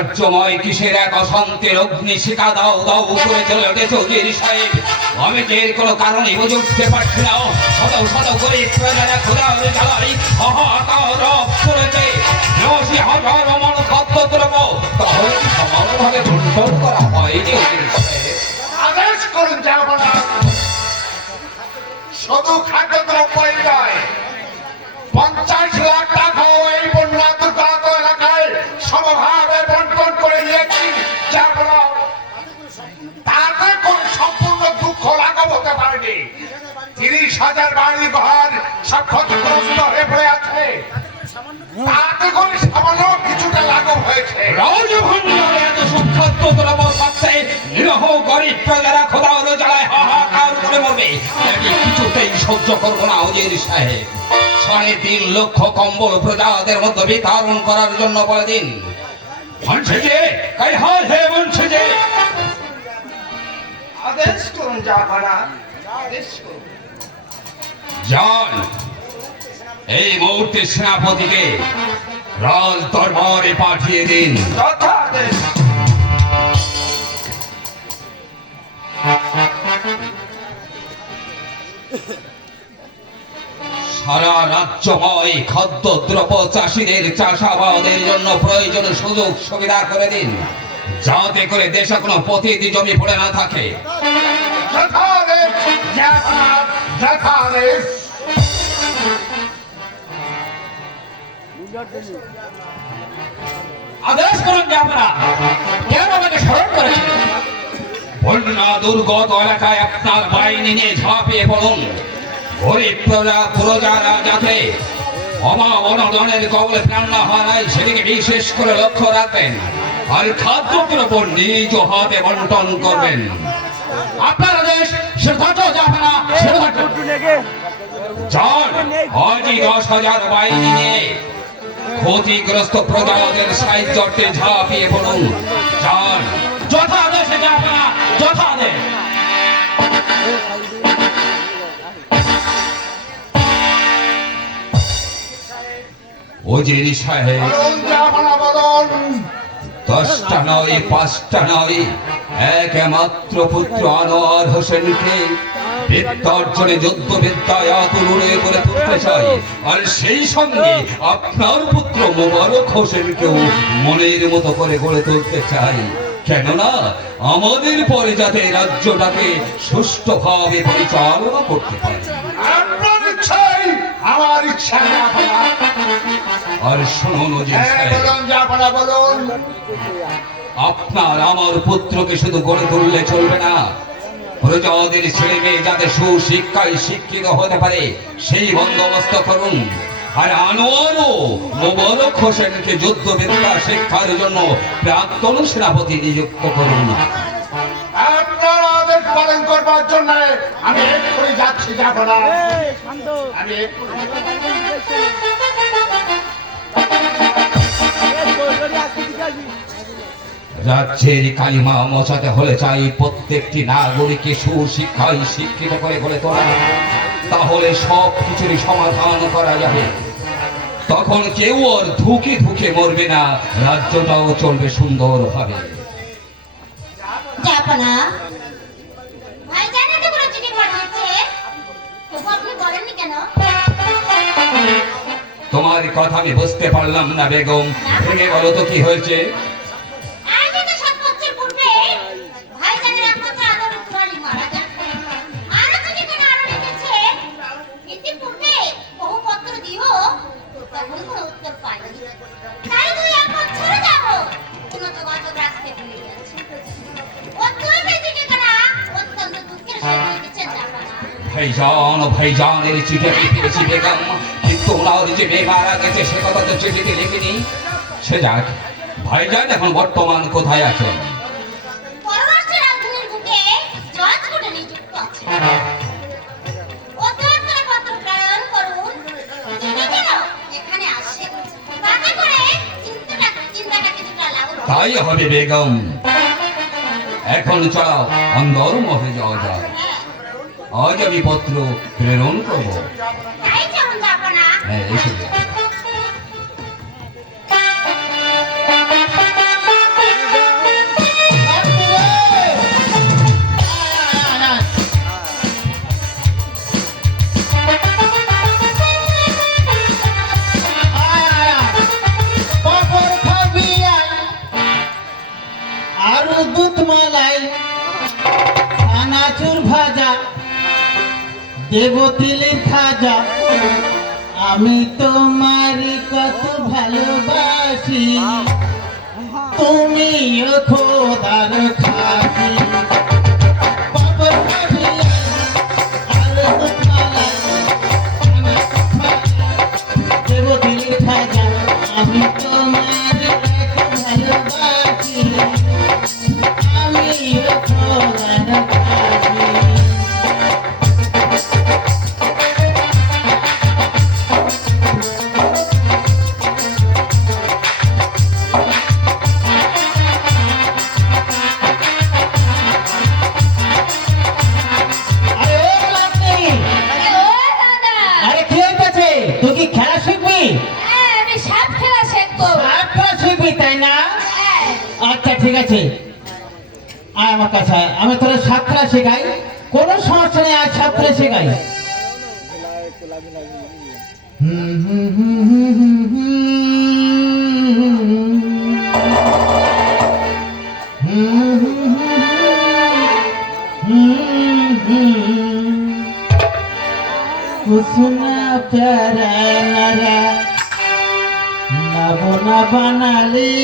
রাজ্যময় কিসের এক অশান্তির অগ্নি শিখা দাও দাও করে চলে গেছে উজির সাহেব। আমি যে কোনো কারণে বুঝে উঠতে পারছি না। শত শত করে প্রজারা খোদার জ্বালাই হাহাকার করেছে। ৮০,০০০ মন খাদ্য দ্রব্য তাহলে সমানভাবে বন্টন করা হয়নি উজির সাহেব। আদেশ করুন জাহাপনা। শুধু খাদ্যদ্রব্যই নয়, ৫০ লাখ টাকাও এই বন্যা দুর্গত এলাকায় সমভাবে বন্টন করে দিয়েছি জাহাপনা। তাতে কোনো সম্পূর্ণ দুঃখ লাঘব হতে পারেনি। ৩০,০০০ বাড়ি ঘর সব ক্ষতিগ্রস্ত হয়ে পড়ে আছে। তাতে করে সামান্য কিছুটা লাঘব হয়েছে। রাজভণ্ডারে এত সুখাদ্য দ্রব্য থাকতে নিরহ গরিব প্রজারা খোদা হলো জ্বালায় হাহাকার করে মরবে। আমি কিছুতেই সহ্য করবো না উজির সাহেব। ৩.৫ লক্ষ কম্বল প্রজাদের মধ্যে বিতরণ করার জন্য বলে দিন। মনছে যে কাই হাল হে মনছে যে। আদেশ করুন জাহাপনা, আদেশ করুন। যান এই মুহূর্তে সেনাপতিকে রাজ দরবারে পাঠিয়ে দিন। যথাদেশ। সারা রাজ্যময় খাদ্য দ্রব্য চাষীদের চাষাবাদের জন্য প্রয়োজনীয় সুযোগ সুবিধা করে দিন, যাতে করে দেশে কোনো পতিত জমি পড়ে না থাকে। যথাদেশ জাহাপনা, যথাদেশ। আদেশ করুন যে আপনারা কেন আমাকে স্মরণ করেছিলেন? বন্যা দুর্গত এলাকায় আপনার বাহিনী নিয়ে ঝাঁপিয়ে পড়ুন। গরিব প্রজারা যাতে অনটনের কবলে প্রাণ না হারায় সেদিকে বিশেষ করে লক্ষ্য রাখবেন। আর খাদ্যদ্রব্য নিজ হাতে বন্টন করবেন। আপনার আদেশ সিদ্ধার্থ জাহাপনা, সিদ্ধার্থ। যান আজই ১০,০০০ বাহিনী নিয়ে ক্ষতিগ্রস্ত প্রজাদের সাহায্যার্থে ঝাঁপিয়ে পড়ুন। যান যথাদেশে জাহাপনা, যথাদেশ। উজির সাহেব বলুন জাহাপনা, বলুন। ১০টা নয়, ৫টা নয়, একমাত্র পুত্র আনোয়ার হোসেনকে বিদ্যার্জনে যুদ্ধ বিদ্যায় আতুরে করে তুলতে চাই। আর সেই সঙ্গে আপনার পুত্র মোবারক হোসেনকেও মনের মতো করে গড়ে তুলতে চাই। কেননা আমাদের পরে যাতে রাজ্যটাকে সুষ্ঠুভাবে পরিচালনা করতে পারে। আপনার ইচ্ছাই আমার ইচ্ছা জাহাপনা। আর শুনুন উজির হ্যাঁ, সাহেব, বলুন জাহাপনা, বলুন। আপনার আমার পুত্রকে শুধু গড়ে তুললে চলবে না, প্রজাদের ছেলে মেয়ে যাতে সুশিক্ষায় শিক্ষিত হতে পারে সেই বন্দোবস্ত করুন। আর আনোয়ারও মোবারক হোসেনকে যুদ্ধবিদ্যা শিক্ষার জন্য প্রাক্তন সেনাপতি নিযুক্ত করুন। আপনার আদেশ পালন করবার জন্য আমি এক্ষুনি যাচ্ছি জাহাপনা। আমি এক্ষুনি রাজ্যের কালিমা মোছাতে হলে চাই প্রত্যেকটি নাগরিককে সুশিক্ষায় শিক্ষিত করে গড়ে তোলা। তাহলে সব কিছুরই সমাধান করা যাবে। তখন কেউ আর ধুকে ধুকে মরবে না, রাজ্যটাও চলবে সুন্দরভাবে। জাহাপনা, ভাইজান এত বড় চিঠি পাঠিয়েছে, তবু আপনি বলেননি কেন? তোমার কথা আমি বুঝতে পারলাম না বেগম, ভেঙে বলো তো কি হয়েছে। আজ থেকে ৭ বছর পূর্বে ভাইজানের একমাত্র আদরের দুলালি মারা যান। আরো চিঠি কেন আরো লিখেছে, ইতিপূর্বে বহু পত্র দিও, তখন কোনো উত্তর পাইনি। তাই ২-১ বছর যাবৎ কোনো যোগাযোগ রাখতে ভুলে গেছি। অত্যন্ত চিঠি কেনা অত্যন্ত দুঃখের সহিত লিখেছেন জাহাপনা। ভাইজানের চিঠি আমি পেয়েছি বেগম, কিন্তু ওনার যে মেয়ে মারা গেছে সে কথা তো চিঠিতে লিখিনি। সে যাক, ভাইজান এখন বর্তমান কোথায় আছেন? পররাষ্ট্রের রাজধানীর বুকে জজ কোর্টে নিযুক্ত আছে। অত্যন্ত করে পত্র প্রেরণ করুন, চিঠি যেন এখানে আসে, তাতে করে চিন্তাটা কিছুটা লাঘব হবে। তাই হবে বেগম। এখন চলাও, অন্দর মহে যাওয়া যায়। আজ আমি পত্র প্রেরণ করবো। তাই চলুন জাহাপনা। হ্যাঁ, এসে যাও। মালাই আনাচুর ভাজা দেব তিলের খাজা আমি তোমারই কত ভালোবাসি তুমিও খোদার খাসি বাবার বাড়ি আর দুধ মালাই আনাচুর ভাজা দেব তিলের খাজা আমি তোমারই কত ভালোবাসি আমিও খোদার খাসি আরে ও লাটনি ও দাদা, আরে কি হইতাছে তুই কি খেলা শিখবি হ্যাঁ আমি সাপ খেলা শিখবো। সাপ খেলা শিখবি তাই না হ্যাঁ, আচ্ছা ঠিক আছে আয় আমার কাছে আয়। আমি তোর সাপ খেলা শেখাই কোনো সমস্যা নেই আজ সাপ খেলা শেখাই হুম হুম হুম হুম হুম হুম। হুম হুম হুম হুম। कुसुना प्यारा नरा नबना बनाली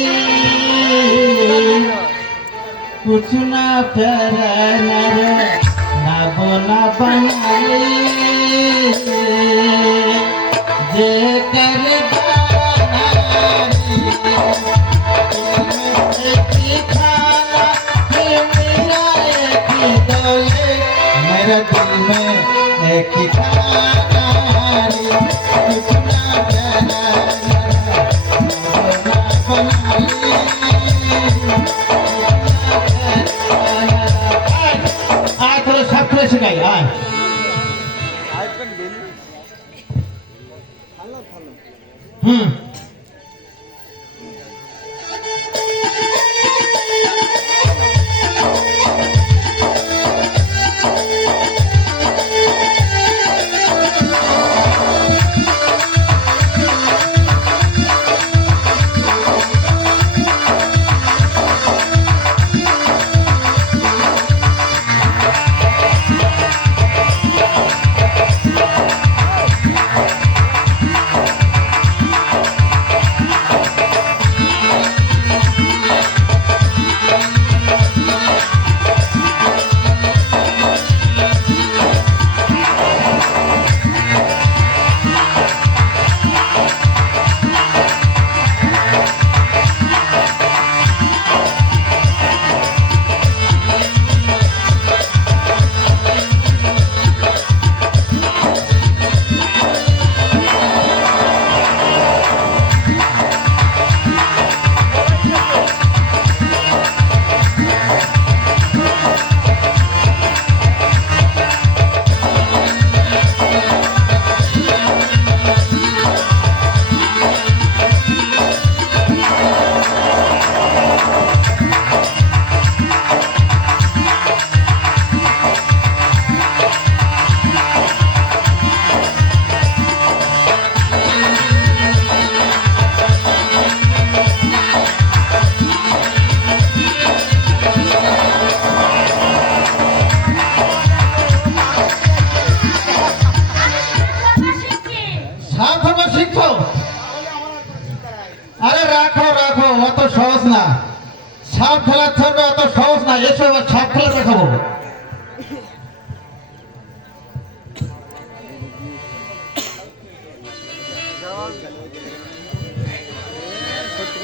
कुसुना प्यारा नरा नबना बनाली जे कर दानारी एक ही खाना है मेरा एक ही डोले मेरा दिल में एक ही खानारी कितना प्यारा बनाली आय थोड़ा सब थोड़ा सिखाई आय সাপ খেলার ছবি অত সহজ না, এসো এবার সাপ খেলা দেখাবো।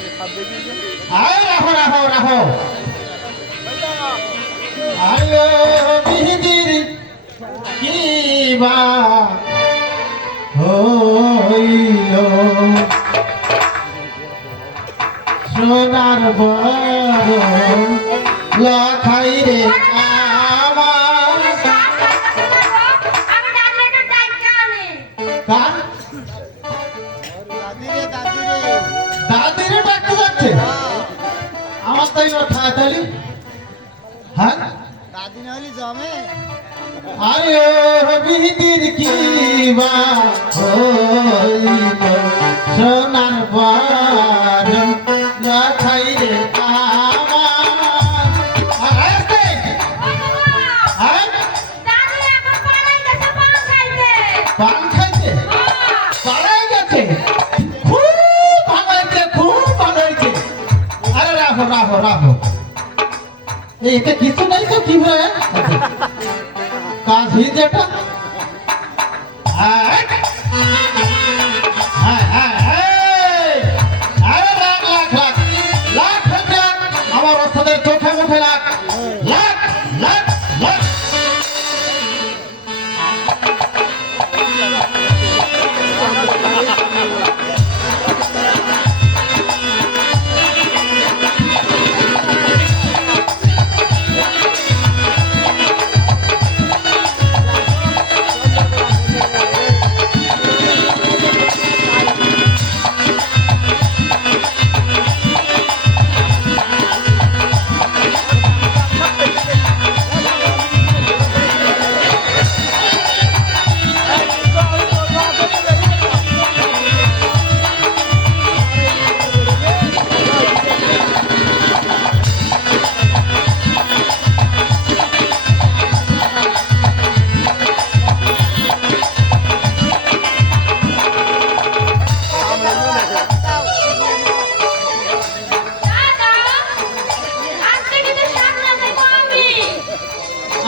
আয় রাখো রাখো রাখো আলো বিহিদির কিবা হইল সোনার বড় লখাই রে আমার কান দাদিরে ডাকতে যাচ্ছে আমার তাই ঠায় তালি হ্যাঁ দাদি না হলে জমে আয়ো বিহিদির কিবা হইল সোনার বড় লখাই রে আমার এতে কিছু নাই তো কি ভাই কাজ হয়ে যেটা আমার ওস্তাদের চোখে মুখে লাখ লাখ লাখ লাখ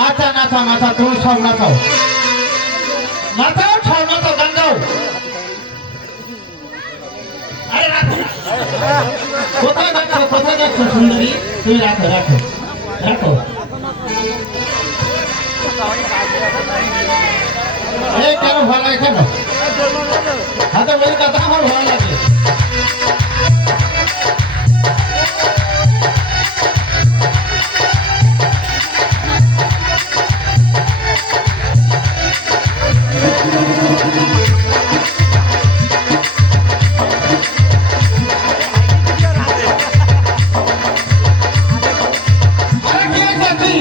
আচ্ছা নাচাও নাচাও তুমি সব নাচাও নাচাও সব নাচাও গান গাও আরে রাখো কোথায় যাচ্ছ সুন্দরী তুমি রাখো রাখো রাখো এই কেন ভালো লাগে কেন হাতে বলি কথা আমার ভালো লাগে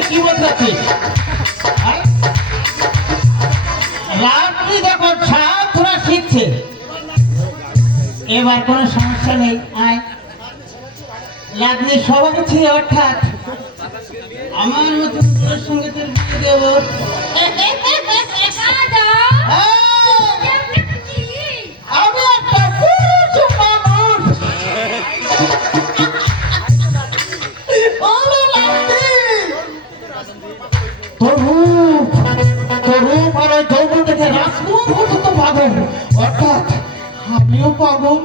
কি বলতে চাচ্ছিস রাত্রি যখন ছাত্ররা শিখছে এবার কোনো সমস্যা নেই আয় লাগনি সবাই ছিল অর্থাৎ আমার মতন তোর সঙ্গে তোর বিয়ে দেবো আমি একটা পুরুষ মানুষ তোর রূপ আর ওই যৌবন দেখে রাজকুমার হতো তো পাগল অর্থাৎ আমিও পাগল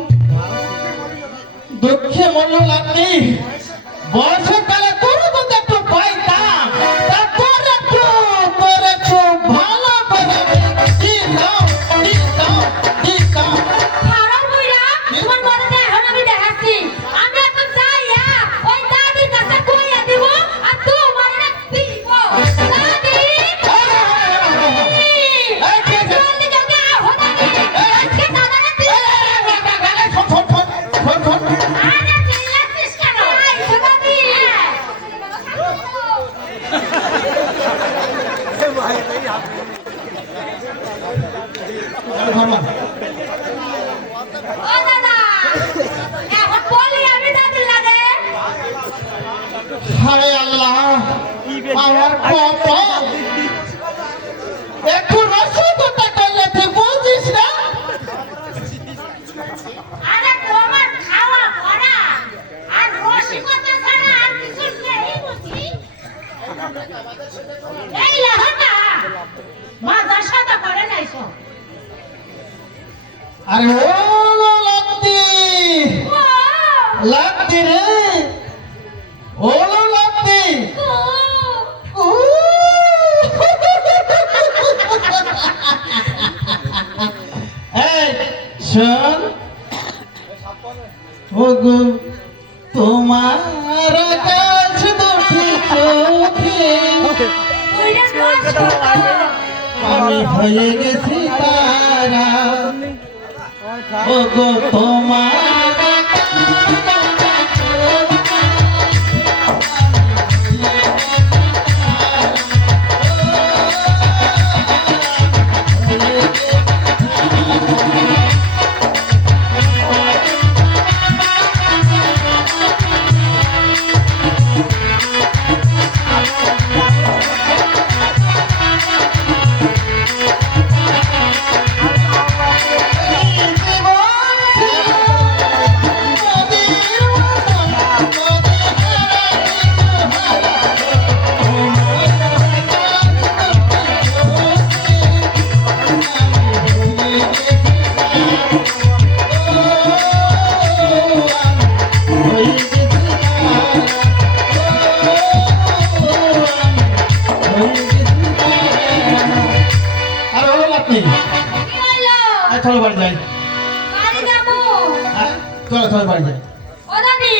দুঃখে মন লাগনি বর্ষাকালে তোর মতো একটু পাইতাম তা তোর একটু ভালো করে দিতাম খারাপ হইরা তোমার মনে এখন আমি দেখাচ্ছি আমি এখন যাইয়া ওই দাদির কাছে কইয়া দিব আর তোমার না দিব দাদি জলদি জলদি আহো দাদি আজকে দাদা না দিব আরে চিল্লাছিস কেন আইসো দাদি ও দাদা এখন বলি আমি দাদির লাগে হায় আল্লাহ আমার কপাল একটু রসগোল্লা করলে তুই বুঝিস না আরে তোমার খাওয়া পড়া আর রসিকতা ছাড়া আর কিছু নেই বুঝি এই লাহটা মাজার সাদা করে নাইছো আরে ও লাগতি রে ও লাগতি এই শোন ও গো তোমার কাছ দুটি চোখে আমি হয়ে গেছি তারা ও গো তোমার জীবন চলো বাড়ি যাই। বাড়ি যাবো। হ্যাঁ, চলো বাড়ি যাই। ও দাদি,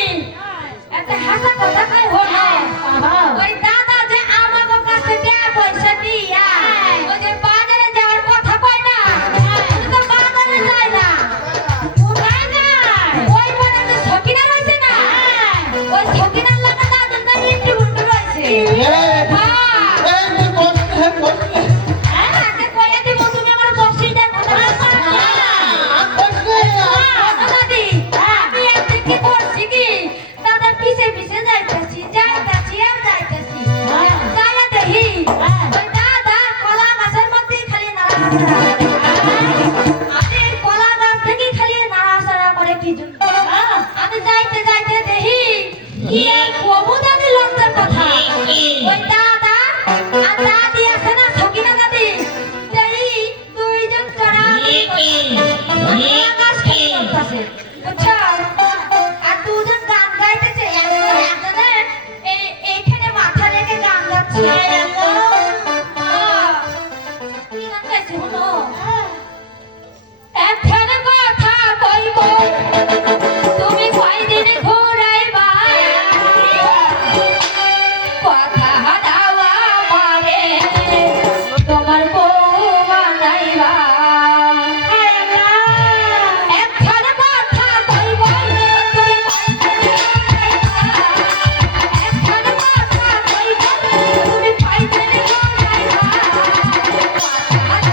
একটা হাসা কথা কই হলো। ওই দাদা যে আমাকে কাছে টাকা পয়সা দিয়া ওই যে বাজারে যাওয়ার কথা কয় না, উনি তো বাজারে যায় না। কোথায় যায়? ওই বনে যে সকিনা রয়েছে না, ওই সকিনার লাগা দাদুর না ইন্টি বুন্টি রয়েছে। হ্যাঁ, হ্যাঁ, আগে কইয়া দিব তুমি আমার বক্সিটার কথা বলছো না। দাদি, আমি আজকে কি করছি কি? দাদার পিছে পিছে যাইতাছি আর যাইতাছি। যাইয়া দেখি, ওই দাদা কলা গাছের মধ্যেই খালি নাড়াচাড়া করে। আমি এই কলা গাছ থেকেই খালি নাড়াচাড়া করে কি জন্য? আমি যাইতে যাইতে দেখি কি এক প্রভু দাদি লজ্জার কথা। ওই দাদা আর দাদি আছে না, সকিনা দাদি, দেখি দুইজন চড়াচড়ি করতেছে। গাছ খালি করতেছে, বুঝছো? আর দুজন গান গাইতেছে। একজনের এইখানে মাথা রেখে গান গাচ্ছে। কি গান গাইছে হলো? একখানে কথা কইব, তুমি কয়দিন ঘুরাইবা? কথা দাওয়া আমারে, তোমার বউ বানাইবা। একখানে কথা কইব, তুমি কয়দিন ঘুরাইবা? একখানে কথা কইব, তুমি কয়দিন ঘুরাইবা? কথা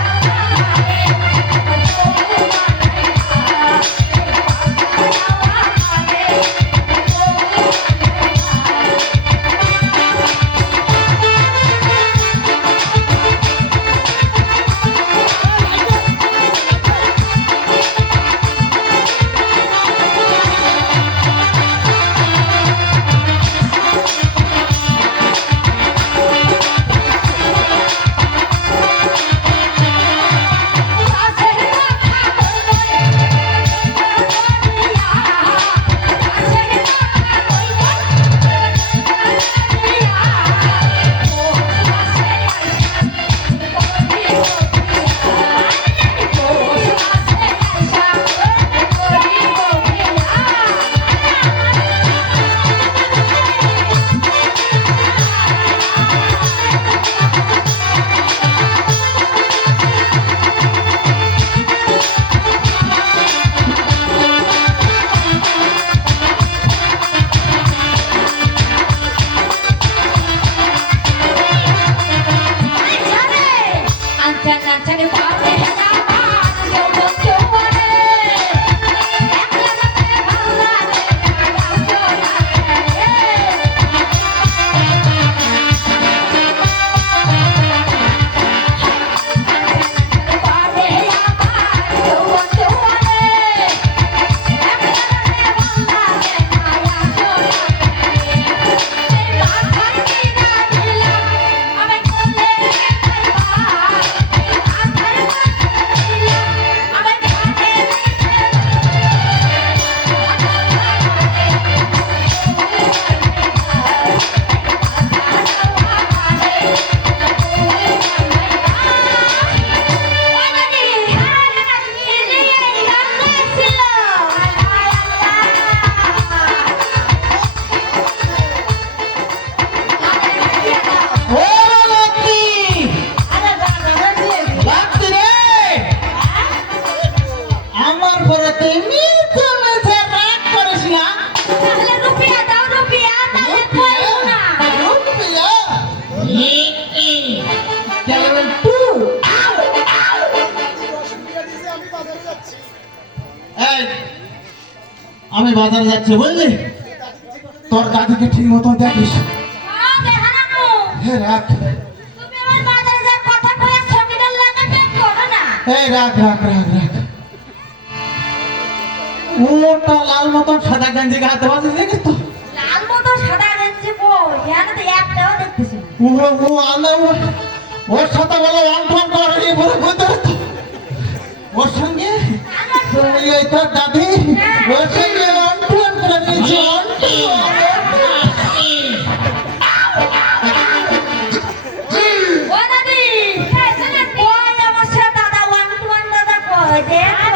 দাওয়া আমারে, আমি বাজারে যাচ্ছি, বুঝলি? তোর দাদিকে ঠিক মতো দেখিস। হ্যাঁ, রাখ। ওটা লাল মতন সাদা গঞ্জি গাতে বাজে দেখিস তো? লাল মতো সাদা গেঞ্জি কই? এখানে তো একটাও দেখতেছি না। ওর সাথে বলো অন্টন করে বলে বুঝতে পারতো ওর সঙ্গে এই তোর দাদি ওর সঙ্গে অন্টন করে নিয়েছে। ও দাদি, কই আমার সাথে দাদা ওয়ান টু ওয়ান দাদা কই? দেখ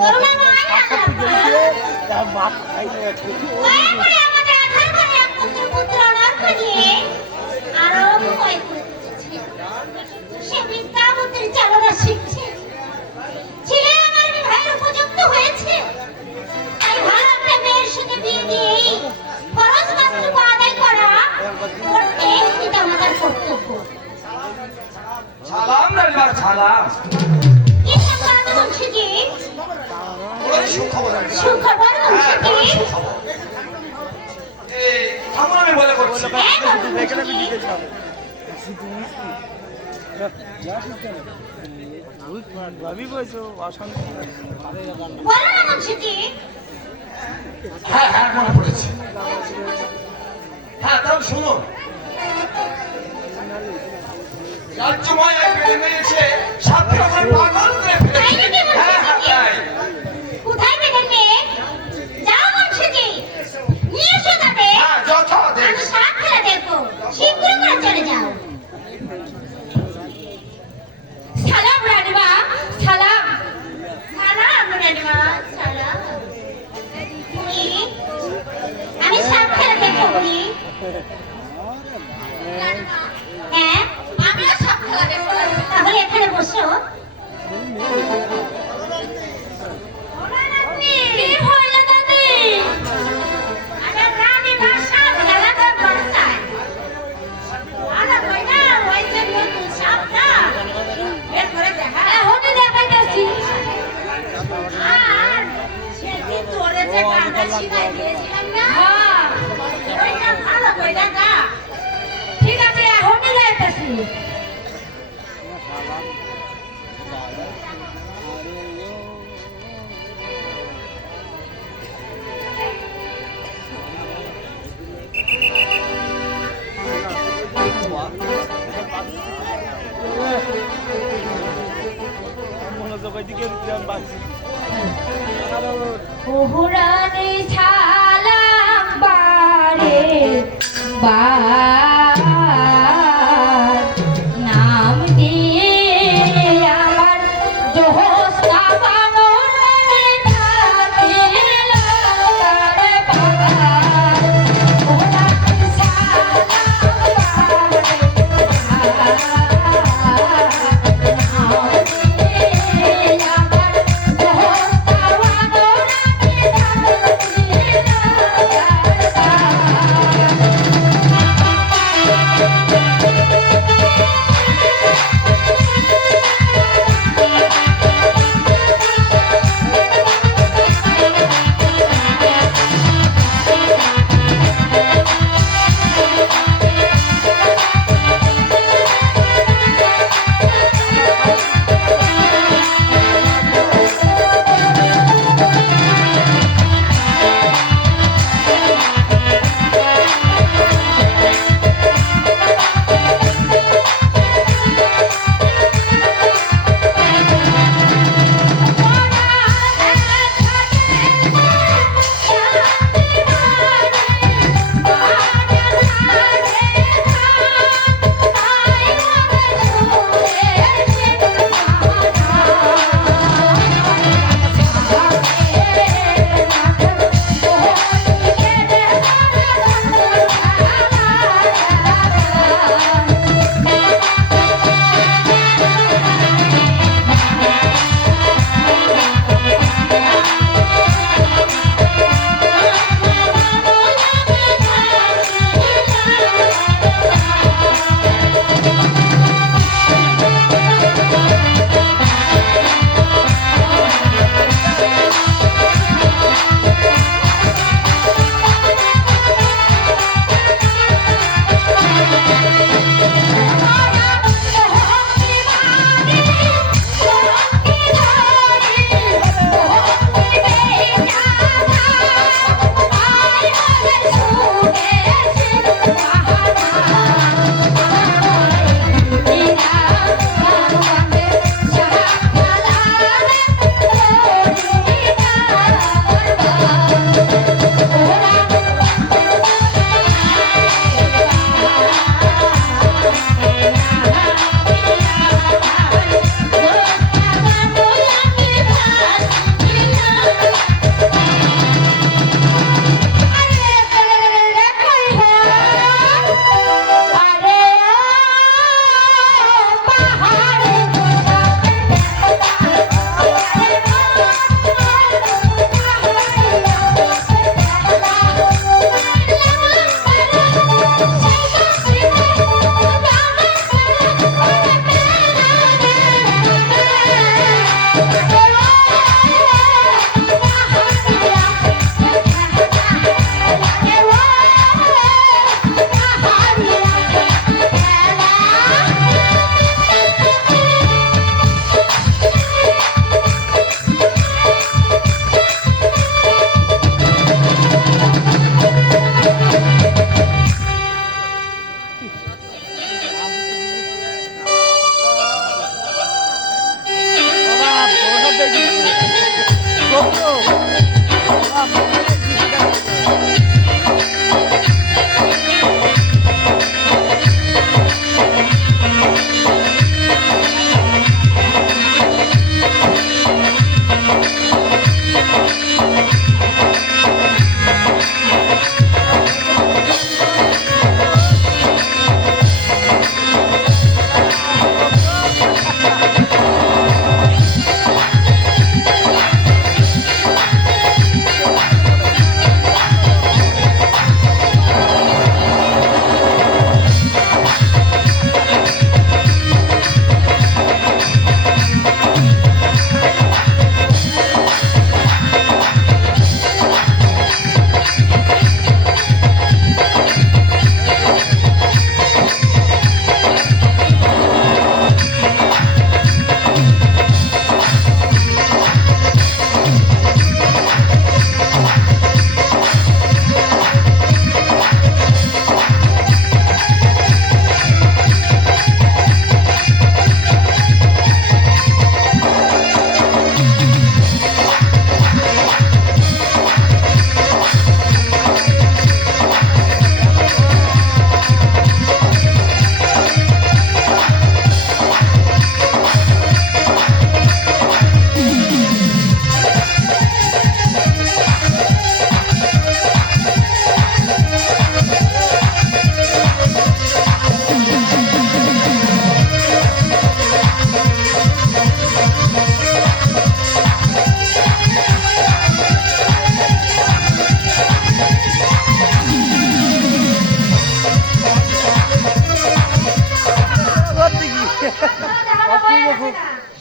করুণাময় আল্লাহ দয়া করে আমাদের আধার ঘরে এক পুত্র অনর্থ দিয়ে আরো ভয় করে তুলেছে। সে বিদ্যাবতীর চালনা শিখছে, ছেলে আমার বিবাহের উপযুক্ত হয়েছে, তাই ভালো একটা মেয়ের সাথে বিয়ে দিয়েই ফরজ কর্তব্য আদায় করা করতে পিতামাতার কর্তব্য। সালাম রাজমা সালাম। কি সংবাদ বংশীজি? ওই সুখবর আছে। সুখবর হ্যাঁ, বড় বংশীজি? সুখবর। এই থামুন, আমি বলে করছি। হ্যাঁ বাবু বংশীজি। বলো না বংশীজি। হ্যাঁ হ্যাঁ, মনে পড়েছে। হ্যাঁ, তাহলে শুনুন। রাজ্যময় এক মেয়ে মেয়েছে, সাথে আমার পাগল করে তাই ফেলেছে। নাকি হ্যাঁ হ্যাঁ, বংশীজি? তাই। কোথায় বেদের মেয়ে? যাও বংশীজি, নিয়ে এসো তাকে। হ্যাঁ, যথা আমি আদেশ। সাত খেলা দেখবো, শীঘ্র করে চলে যাও। সালাম রানীমা, সালাম। সালাম রানীমা, সালাম। বুড়ি, আমি সাত খেলা দেখবো বুড়ি। রানীমা, হ্যাঁ, আমিও সাত খেলা দেখবো। তাহলে এখানে বসো। কি হইলো দাদি? আরে রানীমা সাত খেলা দেখবো চাই। আরে কইনা, ওই যে নতুন সাপটা বের করে দেখা। এখনই দেখাইতেছি। আর সেদিন তোরে যে গানটা শিখাই দিয়েছিলাম না, ওইটা ভালো করে দেখা। ঠিক আছে, এখনই যাইতেছি। ওহরানি সালাম বারে বার নাম দিয়ে আমার জোহস কাবানো রে থাকিলা তারে পার ওহরানি সালাম বারে বার নাম দিয়ে আমার জোহস কাবানো রে থাকিলা তারে পার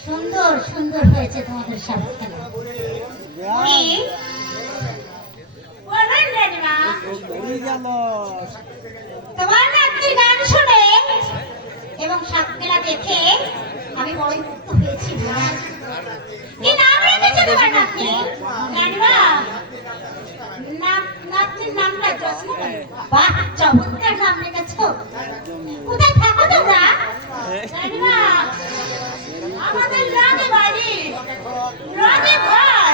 সুন্দর সুন্দর হয়েছে তোমাদের সাথে খেলা। বুড়ি, বলবেন রানীমা, তোমার নাতনির গান শুনে এবং সাপ খেলা দেখে আমি বড় মুক্ত হয়েছি। কি নাম রেখেছে তোমার নাতনি? রানীমা, নাতনির নামটা জোৎস্না। বাহ, চমৎকার নাম রেখেছো। কোথায় থাকো তোমরা? রানীমা, আমাদের রাগে বাড়ি, রাগে ঘর,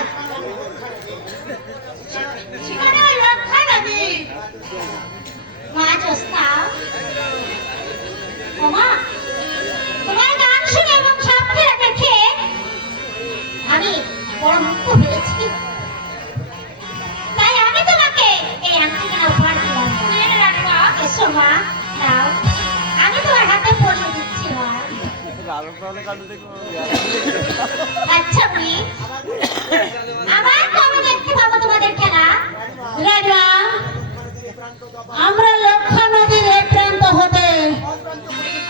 সেখানে ওই রক্ষা নদী। মা জোৎস্না, ওমা, তোমার গান শুনে এবং সাপ খেলা দেখে আমি বড় মুক্ত হয়েছি। তাই আমি তোমাকে এই আংটিটা উপহার দিলাম। এসো মা, নাও, আমি তোমার হাতে পরিয়ে দিচ্ছি মা। আচ্ছা বুড়ি, আবার কবে দেখতে পাবো তোমাদের খেলা? রাজা, আমরা লক্ষা নদীর এই প্রান্ত হতে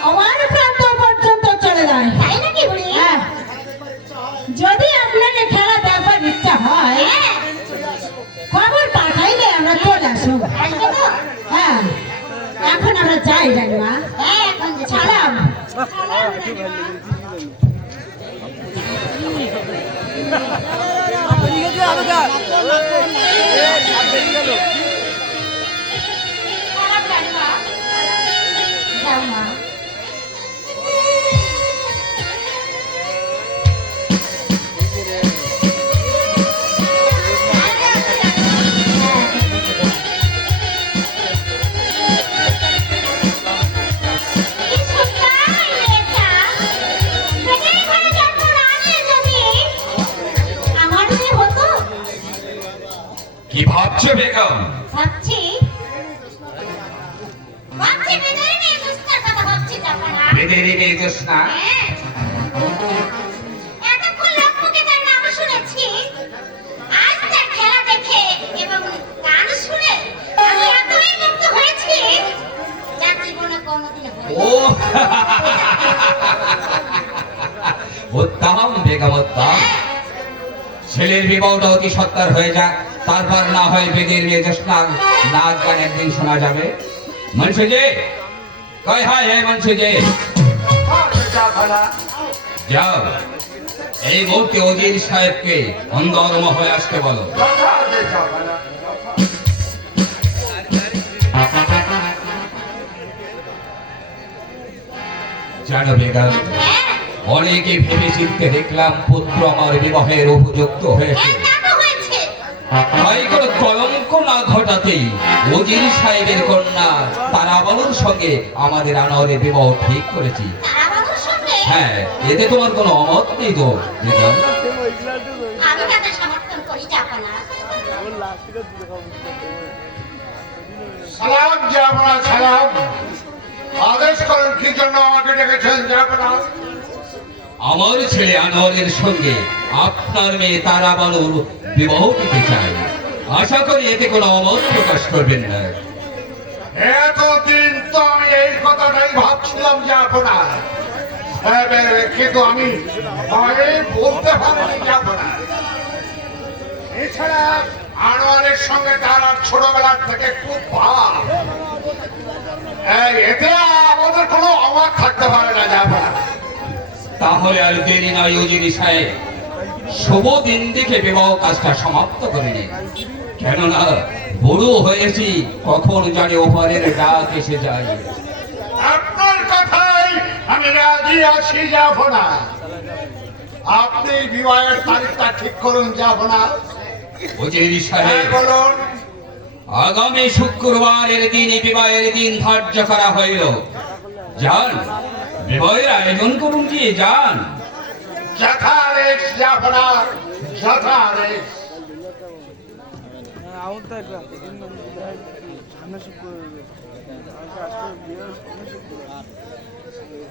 আমার প্রান্ত পর্যন্ত চলে যাই। তাই নাকি বুড়ি? হ্যাঁ, যদি আপনাকে খেলা দেখবার ইচ্ছা হয় হ্যাঁ, খবর পাঠাইলে আমরা চলে আসবো। আসবে তো? হ্যাঁ, এখন আমরা যাই রাজা। হ্যাঁ, এখন যে সালাম। সালাম রানীমা। সালাম রানীমা। যাও মা। কি সুন্দর মেয়েটা। মেয়ের ঘরে জন্ম না নিয়ে যদি আমার মেয়ে হতো। কি ভাবছো বেগম? ভাবছি মেয়েদের মেয়ে জোৎস্নার কথা ভাবছি চাপাড়া। বেদেরি মেয়ে জোৎস্না? হ্যাঁ, এতক্ষণ লোকমুখে তার নাম শুনেছি। আজ তার খেলা দেখে এবং গান শুনে আমি এতই মুগ্ধ হয়েছি যা জীবনে কোনোদিন হয়নি। ও উত্তম বেগমত্তা, ছেলের বিবাহটা অতি সত্তর হয়ে যাক, তারপর না হয় বেদের মেয়ে জ্যোৎস্নার নাচ গান একদিন শোনা যাবে। মনসে যে কয় হায় হে মনসে যে, যাও এই মুহূর্তে অজির সাহেবকে অন্দরম হয়ে আসতে বলো। জানো বেগম, অনেকে ভেবে চিনতে দেখলাম পুত্র আমার বিবাহের উপযুক্ত হয়েছে। তা তো হয়েছে। তাই কোনো কলঙ্ক না ঘটাতেই ওজির সাহেবের কন্যা তারাবানুর সঙ্গে আমাদের আনোয়ারের বিবাহ ঠিক করেছি। তারাবাবুর সঙ্গে হ্যাঁ, এতে তোমার কোনো অমত নেই তো বেগম? আমি তাদের সমর্থন করি, যাবো না। সালাম যাব না, সালাম। আদেশ করেন কি জন্য আমাকে ডেকেছেন? যাব না। আমার ছেলে আনোয়ারের সঙ্গে আপনার মেয়ে তারাবানুর বিবাহ দিতে চাই। আশা করি এতে কোনো অমত প্রকাশ করবেন না। এতদিন তো আমি এই কথাটাই ভাবছিলাম যাব না, কিন্তু আমি ভয়ে বলতে পারিনি যাব না। এছাড়া আনোয়ারের সঙ্গে তার আর ছোটবেলার থেকে খুব ভাব, এতে আমাদের কোনো অবাক থাকতে পারে না, যাব না। তাহলে আর দেরি নয় ওজির সাহেব, শুভ দিন দেখে বিবাহ কাজটা সমাপ্ত করে নিন। কেননা বুড়ো হয়েছি, কখন জানি ওপারের ডাক এসে যায়। আপনার কথাই আমি রাজি আছি, যাব না। আপনি বিবাহের তারিখটা ঠিক করুন, যাব না। ওজির সাহেব, বলুন। আগামী শুক্রবারের দিনই বিবাহের দিন ধার্য করা হইল। যান, বিবাহের আয়োজন করুন, গিয়ে যান। যথারেশ, যাব না, যথারেশ।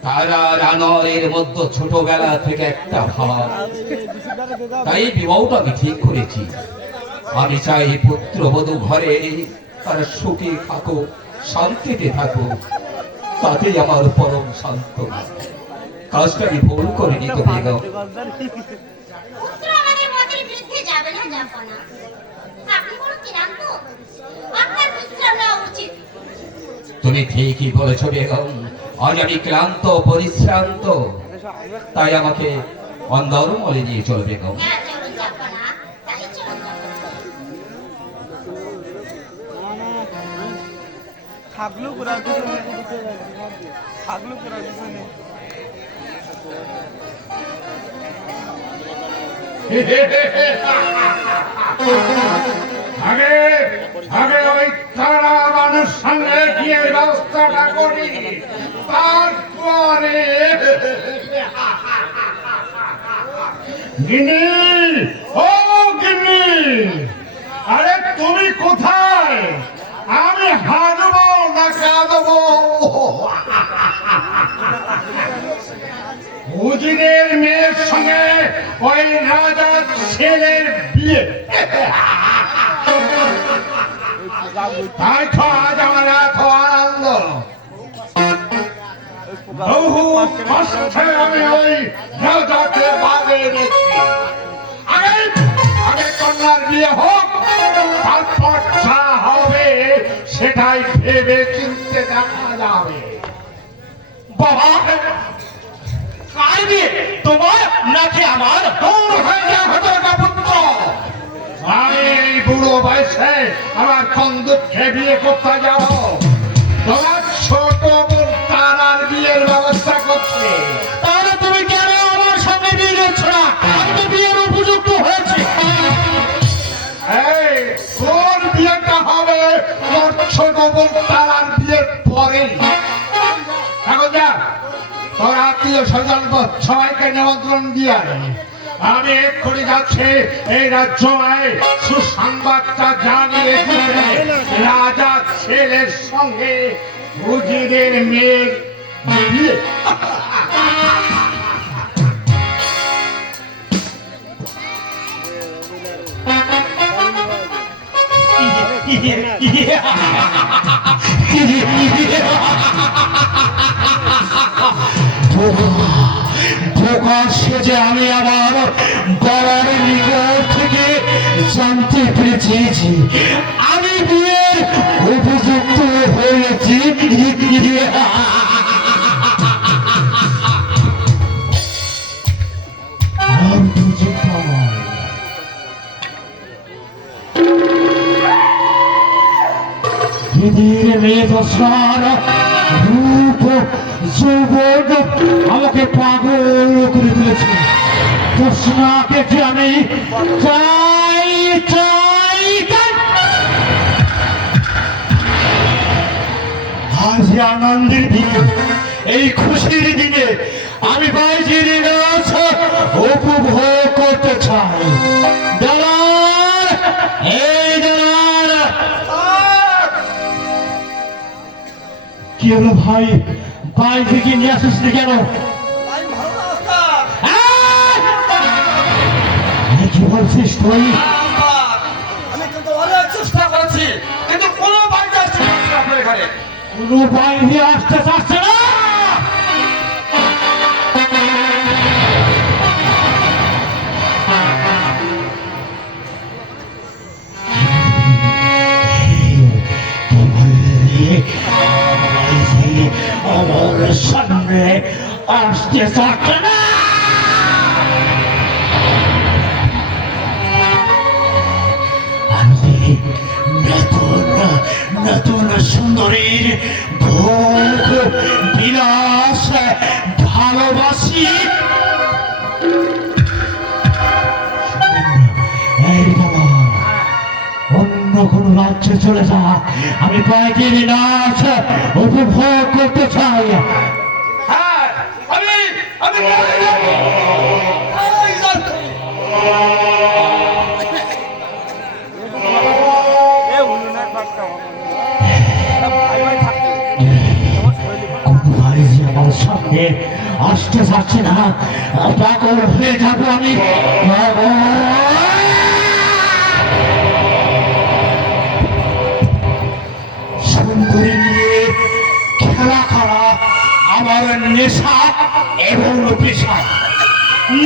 তারা রানরের মধ্যে ছোটবেলা থেকে একটা ভাব, তাই বিবাহটা আমি ঠিক করেছি। আমি চাই পুত্র বধূ ঘরে তারা সুখে থাকুক, শান্তিতে থাকুক, তাতেই আমার পরম শান্ত। কাজটা আমি ভুল করিনি তো বেগম। পুত্র আমাদের মতের বিরুদ্ধে যাবে না, যাবো না। আপনি বড় ক্লান্ত, আপনার বিশ্রাম নেওয়া উচিত। তুমি ঠিকই বলেছ বেগম, আজ আমি ক্লান্ত পরিশ্রান্ত, তাই আমাকে অন্দরমহলে নিয়ে চলো বেগম। হ্যাঁ, চলুন, যাবো না। তাই চলুন, যাবো। থাকলো পুরা পিছনে থাকলো পুরা পিছনে আগে আগে ওই তারা মানুষ সঙ্গে গিয়ে ব্যবস্থাটা করি, তারপরে গিনি, ও গিনি, আরে তুমি কোথায়? আমি হারবো না কাঁদবো? উজিরের মেয়ের সঙ্গে ওই রাজার ছেলের বিয়ে, তাই তো আজ আমার এত আনন্দ। বহু কষ্টে আমি ওই রাজাকে বাগে এনেছি। আগে আগে কন্যার বিয়ে হোক, তারপর যা হবে সেটাই ভেবে চিনতে দেখা যাবে। বাবা, কার বিয়ে, তোমার নাকি আমার? দূর হয়ে যা হতটা পুত্র। আমি এই বুড়ো বয়সে আমার কন্দুককে বিয়ে করতে যাব? তোমার ছোট বোন তারার বিয়ের ব্যবস্থা করছে। তাহলে তুমি কেন আমার সঙ্গে বিয়ে দিচ্ছ না? আমি তো বিয়ের উপযুক্ত হয়েছি। এই তোর বিয়েটা হবে তোর ছোট বোন তারার বিয়ের পরে। এখন যা, তোর আত্মীয় স্বজন সবাইকে নিমন্ত্রণ দিয়ে আমি এক্ষুনি যাচ্ছি এই রাজ্যে সুসংবাদটা জানিয়ে দিতে। রাজার ছেলের সঙ্গে উজিরের মেয়ের বিয়ে। প্রকাশ্যে যে আমি আমার গলার নিকট থেকে জানতে পেরেছি যে আমি বিয়ের উপযুক্ত হয়েছি। আর উপযুক্ত নয়। দিদির মেয়ে দশার রূপ যৌবন আমাকে পাগল করে তুলেছে। দশনাকে যে আমি চাই চাই চাই। আজ এই আনন্দের দিনে, এই খুশির দিনে আমি বাইজির নাচ উপভোগ করতে চাই। দাঁড়ান, এই দাঁড়ান। কি হলো ভাই, বাইজিকে নিয়ে আসিস না কেন? কি বলছিস তুই? আমি কিন্তু অনেক চেষ্টা করেছি, কিন্তু কোনো বাইরে আসতে পারছি না আপনার এখানে। কোনো বাইরে আসতে চাচ্ছে না। আমার সামনে আসতে চাচ্ছে না। আমি নতুন নতুন সুন্দরীর ভোগ বিলাস ভালোবাসি। এই বাবা, অন্য কোন রাজ্যে চলে যা, আমি বাইরের নাচ উপভোগ করতে চাই। হ্যাঁ, আমি আমার সামনে আসতে চাচ্ছে না, পাগল হয়ে যাবো আমি। সুন্দরী নিয়ে খেলা করা আমার নেশা এবং পেশা।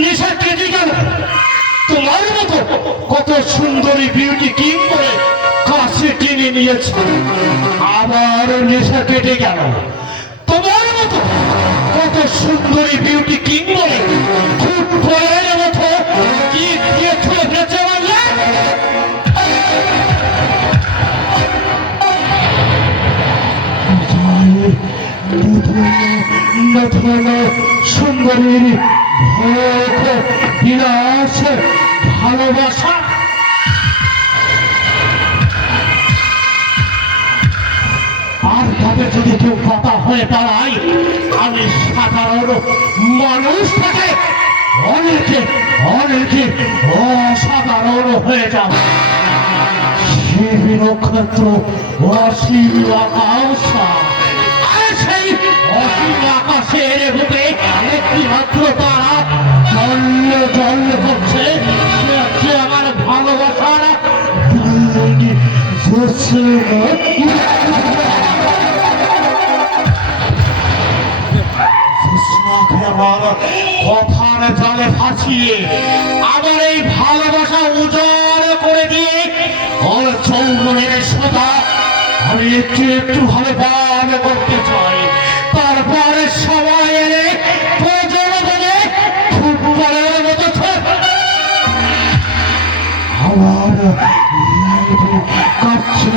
নেশা কেটে গেল, তোমার মতো কত সুন্দরী বিউটি কিং করে কাছে টেনে নিয়েছে। আবার নেশা কেটে গেল, তোমার মতো কত সুন্দরী বিউটি কিং বলে ফুটবলের মতো কি দিয়ে ছুঁড়ে ফেলেছে বললে? নতুন নতুন সুন্দরীর ভোগ বিলাস ভালোবাসা। আর তবে যদি কেউ কথা হয়ে দাঁড়ায়, আমি সাধারণ মানুষ থেকে অনেকে অনেকে অসাধারণ হয়ে যাব। শিব নক্ষত্র, অসীম আকাশ, আর সেই অসীম আকাশের বুকে একটি মাত্র তারা জল জল করছে, সে হচ্ছে আমার ভালোবাসার আমার কথার জালে ফাঁসিয়ে আমার এই ভালোবাসা উজাড় করে দিয়ে ওর যৌবনের সদা আমি একটু একটু ভাবে পান করতে চাই। তারপরে সবাই এলে প্রয়োজন বলে ফুটবলের মতো আমার কাছে